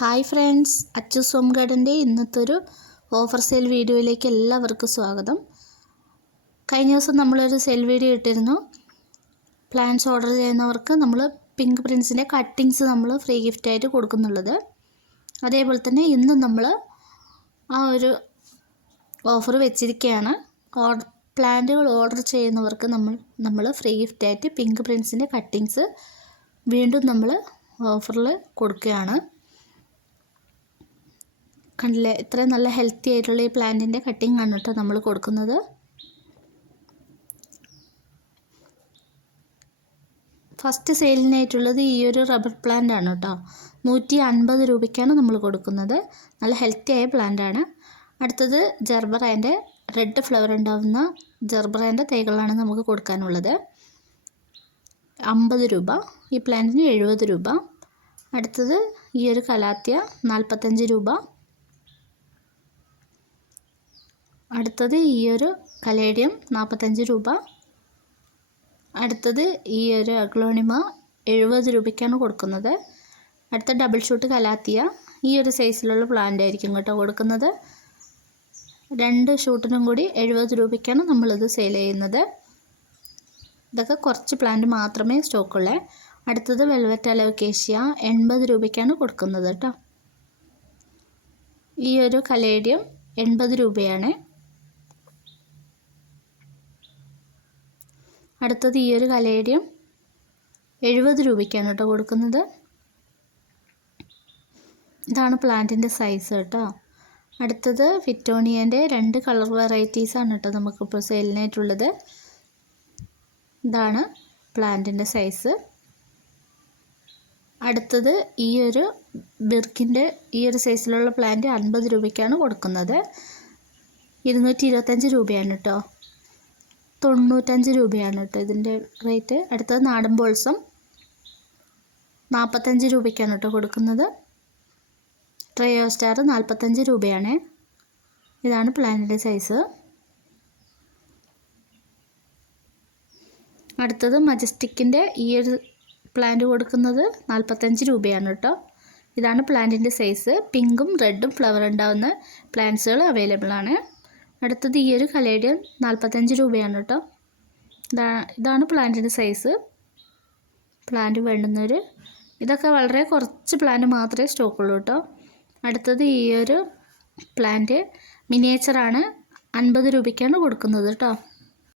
Hi friends, Achus home ഗാർഡൻ്റെ ഇന്നത്തെ ഒരു offer sale വീഡിയോയിലേക്ക് എല്ലാവർക്കും സ്വാഗതം. കഴിഞ്ഞ ദിവസം നമ്മളൊരു സെയിൽ വീഡിയോ ഇട്ടിരുന്നു. പ്ലാന്റ്സ് ഓർഡർ ചെയ്യുന്നവർക്ക് നമ്മൾ പിങ്ക് പ്രിൻസിൻ്റെ കട്ടിങ്സ് നമ്മൾ ഫ്രീ ഗിഫ്റ്റായിട്ട് കൊടുക്കുന്നുള്ളത്. അതേപോലെ തന്നെ ഇന്നും നമ്മൾ ആ ഒരു ഓഫർ വെച്ചിരിക്കുകയാണ്. പ്ലാന്റുകൾ ഓർഡർ ചെയ്യുന്നവർക്ക് നമ്മൾ ഫ്രീ ഗിഫ്റ്റായിട്ട് പിങ്ക് പ്രിൻസിൻ്റെ കട്ടിങ്സ് വീണ്ടും നമ്മൾ ഓഫറിൽ കൊടുക്കുകയാണ്. കണ്ടില്ലേ, ഇത്രയും നല്ല ഹെൽത്തി ആയിട്ടുള്ള ഈ പ്ലാന്റിൻ്റെ കട്ടിംഗ് ആണ് കേട്ടോ നമ്മൾ കൊടുക്കുന്നത്. ഫസ്റ്റ് സെയിലിനായിട്ടുള്ളത് ഈ ഒരു റബ്ബർ പ്ലാന്റ് ആണ് കേട്ടോ. 150 രൂപയ്ക്കാണ് നമ്മൾ കൊടുക്കുന്നത്. നല്ല ഹെൽത്തി ആയ പ്ലാന്റ് ആണ്. അടുത്തത് ജർബറാൻ്റെ റെഡ് ഫ്ലവർ ഉണ്ടാകുന്ന ജർബറാൻ്റെ തൈകളാണ് നമുക്ക് കൊടുക്കാനുള്ളത്. 50 രൂപ. ഈ പ്ലാന്റിന് 70 രൂപ. അടുത്തത് ഈ ഒരു കലാത്തിയ 45 രൂപ. അടുത്തത് ഈ ഒരു കലേഡിയം 45 രൂപ. അടുത്തത് ഈ ഒരു അഗ്ലോണിമ 70 രൂപയ്ക്കാണ് കൊടുക്കുന്നത്. അടുത്ത ഡബിൾ ഷൂട്ട് കലാത്തിയ ഈ ഒരു സൈസിലുള്ള പ്ലാന്റ് ആയിരിക്കും കേട്ടോ കൊടുക്കുന്നത്. 2 ഷൂട്ടിനും കൂടി 70 രൂപയ്ക്കാണ് നമ്മളിത് സെയിൽ ചെയ്യുന്നത്. ഇതൊക്കെ കുറച്ച് പ്ലാന്റ് മാത്രമേ സ്റ്റോക്കുള്ളൂ. അടുത്തത് വെൽവെറ്റ് അലോക്കേഷ്യ 80 രൂപയ്ക്കാണ് കൊടുക്കുന്നത് കേട്ടോ. ഈ ഒരു കലേഡിയം 80 രൂപയാണ്. അടുത്തത് ഈ ഒരു കലേഡിയം 70 രൂപയ്ക്കാണ് കേട്ടോ കൊടുക്കുന്നത്. ഇതാണ് പ്ലാന്റിൻ്റെ സൈസ് കേട്ടോ. അടുത്തത് ഫിറ്റോണിയൻ്റെ 2 കളർ വെറൈറ്റീസാണ് കേട്ടോ നമുക്കിപ്പോൾ സെയിലിനായിട്ടുള്ളത്. ഇതാണ് പ്ലാന്റിൻ്റെ സൈസ്. അടുത്തത് ഈ ഒരു ബിർക്കിൻ്റെ ഈ ഒരു സൈസിലുള്ള പ്ലാന്റ് 50 രൂപയ്ക്കാണ് കൊടുക്കുന്നത്. 225 രൂപയാണ് കേട്ടോ. 95 രൂപയാണ് കേട്ടോ ഇതിൻ്റെ റേറ്റ്. അടുത്തത് നാടൻ ബോൾസം 45 രൂപയ്ക്കാണ് കേട്ടോ കൊടുക്കുന്നത്. ട്രയോ സ്റ്റാർ 45 രൂപയാണ്. ഇതാണ് പ്ലാന്റിൻ്റെ സൈസ്. അടുത്തത് മജസ്റ്റിക്കിൻ്റെ ഈ ഒരു പ്ലാന്റ് കൊടുക്കുന്നത് 45 രൂപയാണ് കേട്ടോ. ഇതാണ് പ്ലാന്റിൻ്റെ സൈസ്. പിങ്കും റെഡും ഫ്ലവർ ഉണ്ടാവുന്ന പ്ലാന്റ്സുകൾ അവൈലബിൾ ആണ്. അടുത്തത് ഈ ഒരു കലേഡിയം 45 രൂപയാണ് കേട്ടോ. ഇതാണ് പ്ലാന്റിൻ്റെ സൈസ്. പ്ലാന്റ് വേണ്ടുന്നവർ, ഇതൊക്കെ വളരെ കുറച്ച് പ്ലാന്റ് മാത്രമേ സ്റ്റോക്കുള്ളൂ കേട്ടോ. അടുത്തത് ഈ ഒരു പ്ലാന്റ് മിനിയേച്ചറാണ് 50 രൂപയ്ക്കാണ് കൊടുക്കുന്നത് കേട്ടോ.